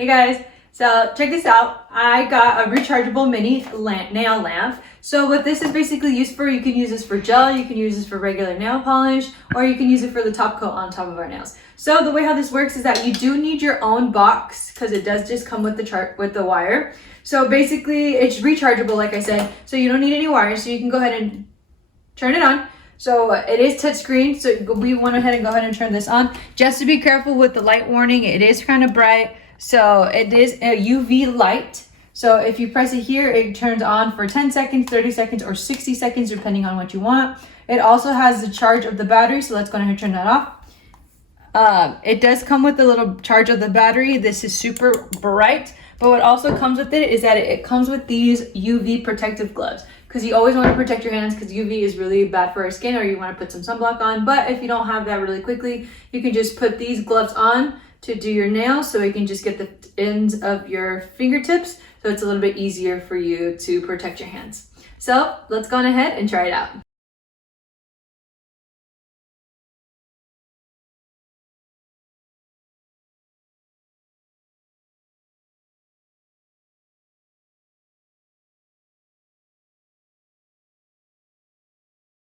Hey guys, so check this out. I got a rechargeable mini nail lamp. So what this is basically used for, you can use this for gel, you can use this for regular nail polish, or you can use it for the top coat on top of our nails. So the way how this works is that you do need your own box because it does just come with the wire. So basically it's rechargeable, like I said, so you don't need any wires. So you can go ahead and turn it on. So it is touchscreen, so we went ahead and go ahead and turn this on. Just to be careful with the light warning, it is kind of bright. So it is a UV light. So if you press it here, it turns on for 10 seconds, 30 seconds, or 60 seconds, depending on what you want. It also has the charge of the battery, so let's go ahead and turn that off. It does come with a little charge of the battery. This is super bright, but what also comes with it is that it comes with these UV protective gloves, because you always want to protect your hands because UV is really bad for our skin, or you want to put some sunblock on. But if you don't have that really quickly, you can just put these gloves on to do your nails, so it can just get the ends of your fingertips, so it's a little bit easier for you to protect your hands. So let's go on ahead and try it out.